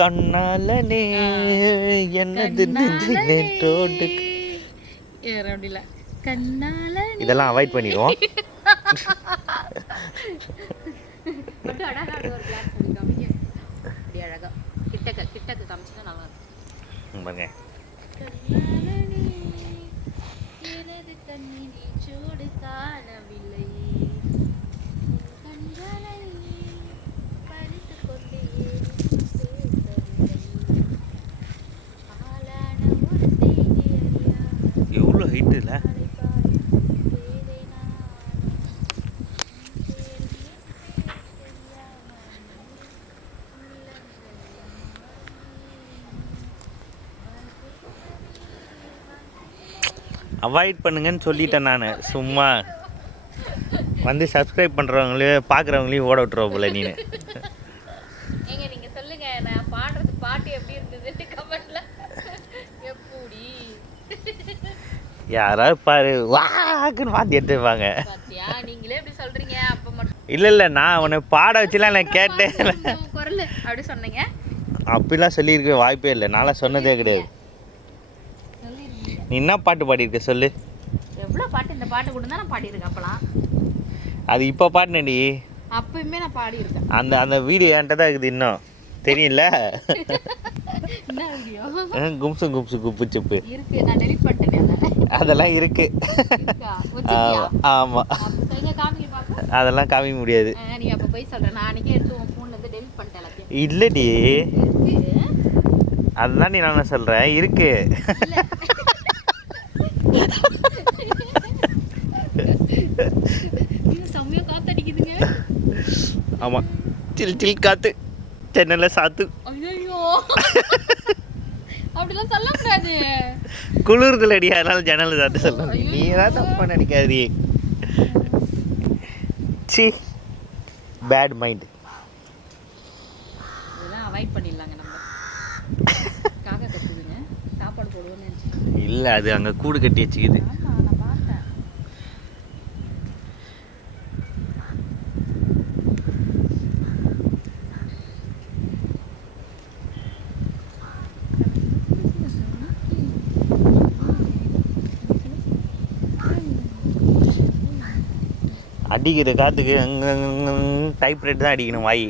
கண்ணாலனே என்னது நெஞ்சோடு அப்படில கண்ணால இதெல்லாம் அவாய்ட் பண்ணிடுவோம். மட்டும் அழகா ஒரு கிளாஸ் பண்ணி காமிங்க. அப்படி அழகா கிட்டக்க காமிச்சா நல்லா இருக்கும் பாருங்க. கண்ணாலனே எனது கண்ணினி சூடு காணவில்லை கண்களை பறித்து கொண்டே ஆளான ஒரு செய்தி அறியா எவ்வளோ ஹைட் இல்லை? அவாய்ட் பண்ணுங்கன்னு சொல்லிட்டேன் நான். சும்மா வந்து சப்ஸ்கிரைப் பண்ணுறவங்களையும் பார்க்குறவங்களையும் ஓட விட்டுருவோம் போல நீ. ஏங்க நீங்க சொல்லுங்க, நான் பாடுறது பாட்டு எப்படி இருந்ததுன்னு கமெண்ட்ல. எப்படி யாராவது பாரு வாக்குன்னு மாற்றி எடுத்துப்பாங்க. பாத்தியா நீங்களே எப்படி சொல்றீங்க? அப்ப மட்டும் இல்லை நான் உன்னை பாட வச்சுலாம் நான் கேட்டேன். குரல் அப்படி சொன்னீங்க. அப்படிலாம் சொல்லியிருக்க வாய்ப்பே இல்லை. நான்லாம் சொன்னதே கிடையாது. நீ என்ன பாட்டு பாடியிருக்க சொல்லு. எவ்வளோ பாட்டு, இந்த பாட்டு கூட தான் நான் பாடியிருக்கேன். அப்பலாம் அது இப்போ பாடினேன்டி. அப்பயுமே நான் பாடியிருக்கேன். அந்த அந்த வீடியோ என்கிட்ட தான் இருக்குது இன்னும். தெரியல. என்ன வீடியோ? கும்சு கும்சு குப்பு சுப்பு இருக்கு, நான் டெலிட் பண்ணிட்டேன். அதெல்லாம் இருக்கு. ஆமாம், அதெல்லாம் காமிக்க முடியாது. நீ அப்போ போய் சொல்கிறேன். நான் அன்றைக்கே எடுத்து உன் ஃபோன்லேருந்து டெலிட் பண்ணிட்டேன் எல்லாத்தையும். இல்லடி, அதுதான் நீ நான் சொல்கிறேன் இருக்கு. செம்மையா காத்து அடிக்குதுங்க. ஆமாம், சில் சில் காத்து சென்னையில் சாத்து. ஐயோ அப்படிலாம் சொல்லக்கூடாது. குளிர்துல அடி, அதனால ஜன்னல் சாத்து சொல்லணும். நீ தான் தப்பா நினைக்காதீ. See bad mind. இதெல்லாம் அவாய்ட் பண்ணிடலாங்க நம்ம. காக்கா கத்துதுங்க, சாப்பாடு போடுவோம்னு நினச்சேன். இல்லை, அது அங்கே கூடு கட்டி வச்சுக்குது. ஆமாம், நான் பார்த்தேன். அடிக்கிற காற்றுக்கு டைப் ரைட் தான் அடிக்கணும் வாய்.